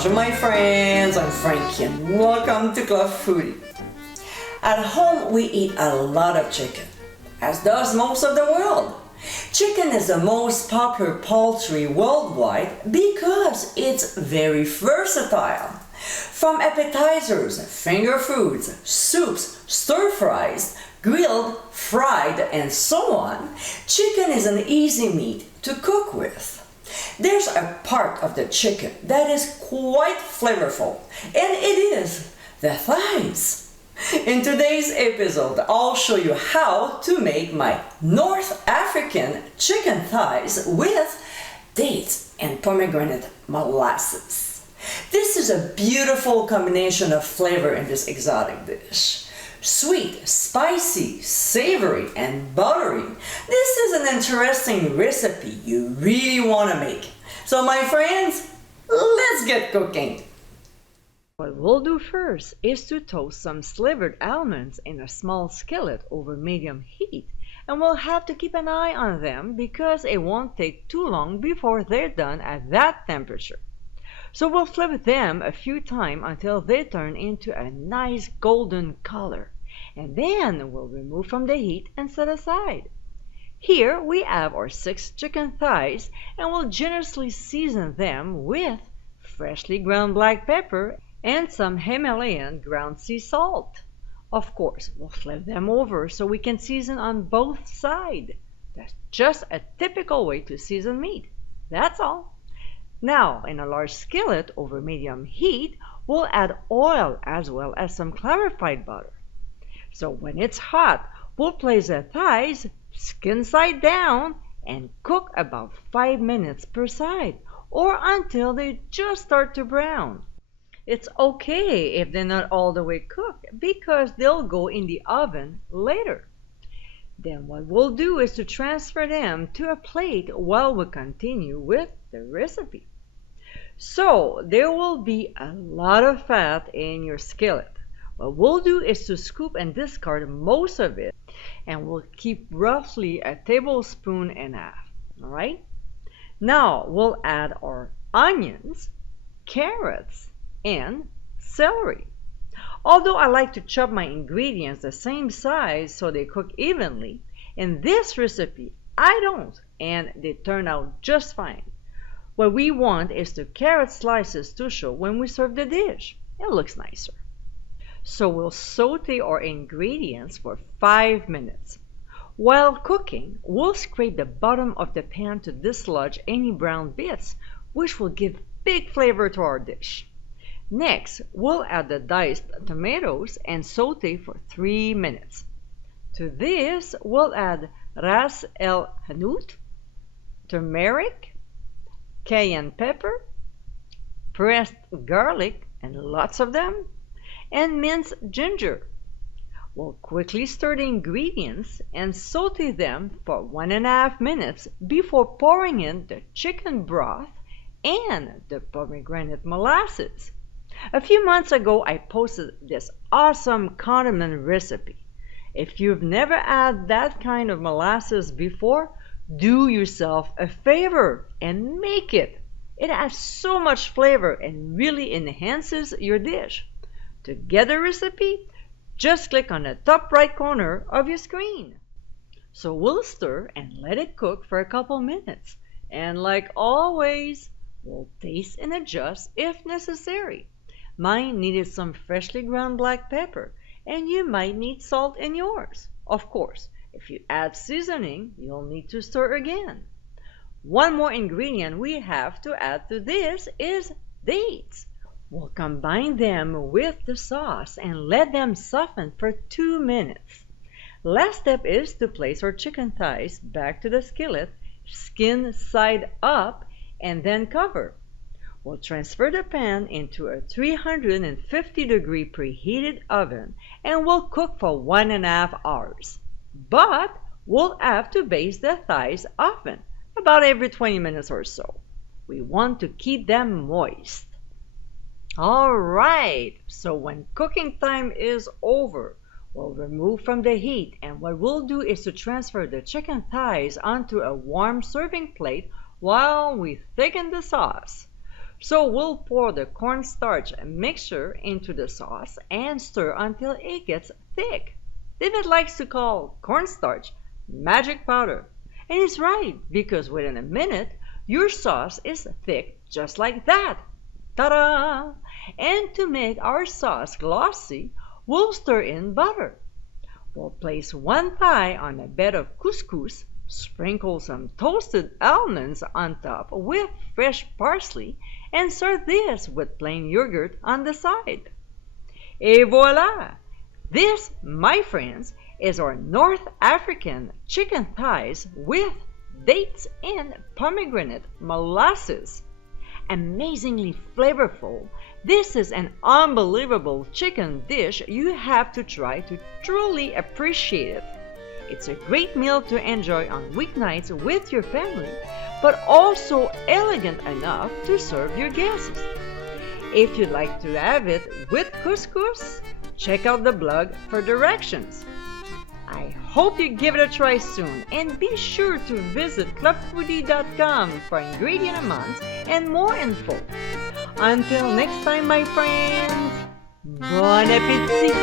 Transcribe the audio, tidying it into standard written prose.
Bonjour my friends, I'm Frankie and welcome to Club Foodie. At home we eat a lot of chicken, as does most of the world. Chicken is the most popular poultry worldwide because it's very versatile. From appetizers, finger foods, soups, stir fries, grilled, fried, and so on, chicken is an easy meat to cook with. There's a part of the chicken that is quite flavorful, and it is the thighs. In today's episode, I'll show you how to make my North African chicken thighs with dates and pomegranate molasses. This is a beautiful combination of flavor in this exotic dish. Sweet, spicy, savory, and buttery. This is an interesting recipe you really want to make. So my friends, let's get cooking. What we'll do first is to toast some slivered almonds in a small skillet over medium heat, and we'll have to keep an eye on them because it won't take too long before they're done at that temperature. So we'll flip them a few times until they turn into a nice golden color, and then we'll remove from the heat and set aside. Here we have our 6 chicken thighs, and we'll generously season them with freshly ground black pepper and some Himalayan ground sea salt. Of course, we'll flip them over so we can season on both sides. That's just a typical way to season meat. That's all. Now, in a large skillet over medium heat, we'll add oil as well as some clarified butter. So when it's hot, we'll place the thighs skin side down and cook about 5 minutes per side, or until they just start to brown. It's okay if they're not all the way cooked because they'll go in the oven later. Then what we'll do is to transfer them to a plate while we continue with the recipe. So there will be a lot of fat in your skillet. What we'll do is to scoop and discard most of it, and we'll keep roughly a tablespoon and a half. All right? Now we'll add our onions, carrots, and celery. Although I like to chop my ingredients the same size so they cook evenly, in this recipe I don't, and they turn out just fine. What we want is the carrot slices to show when we serve the dish. It looks nicer. So we'll saute our ingredients for 5 minutes. While cooking, we'll scrape the bottom of the pan to dislodge any brown bits, which will give big flavor to our dish. Next, we'll add the diced tomatoes and saute for 3 minutes. To this, we'll add ras el hanout, turmeric, cayenne pepper, pressed garlic, and lots of them, and minced ginger. We'll quickly stir the ingredients and saute them for 1.5 minutes before pouring in the chicken broth and the pomegranate molasses. A few months ago, I posted this awesome condiment recipe. If you've never had that kind of molasses before, do yourself a favor and make it. It has so much flavor and really enhances your dish. To get the recipe, just click on the top right corner of your screen. So we'll stir and let it cook for a couple minutes. And like always, we'll taste and adjust if necessary. Mine needed some freshly ground black pepper, and you might need salt in yours. Of course, if you add seasoning, you'll need to stir again. One more ingredient we have to add to this is dates. We'll combine them with the sauce and let them soften for 2 minutes. Last step is to place our chicken thighs back to the skillet, skin side up, and then cover. We'll transfer the pan into a 350-degree preheated oven and we'll cook for 1.5 hours. But we'll have to baste the thighs often, about every 20 minutes or so. We want to keep them moist. Alright, so when cooking time is over, we'll remove from the heat, and what we'll do is to transfer the chicken thighs onto a warm serving plate while we thicken the sauce. So we'll pour the cornstarch mixture into the sauce and stir until it gets thick. David likes to call cornstarch magic powder. And he's right, because within a minute, your sauce is thick just like that. Ta-da! And to make our sauce glossy, we'll stir in butter. We'll place one thigh on a bed of couscous, sprinkle some toasted almonds on top with fresh parsley, and serve this with plain yogurt on the side. Et voila! This, my friends, is our North African chicken thighs with dates and pomegranate molasses. Amazingly flavorful, this is an unbelievable chicken dish you have to try to truly appreciate it. It's a great meal to enjoy on weeknights with your family, but also elegant enough to serve your guests. If you'd like to have it with couscous, check out the blog for directions. I hope you give it a try soon, and be sure to visit clubfoodie.com for ingredient amounts and more info. Until next time, my friends, bon appétit!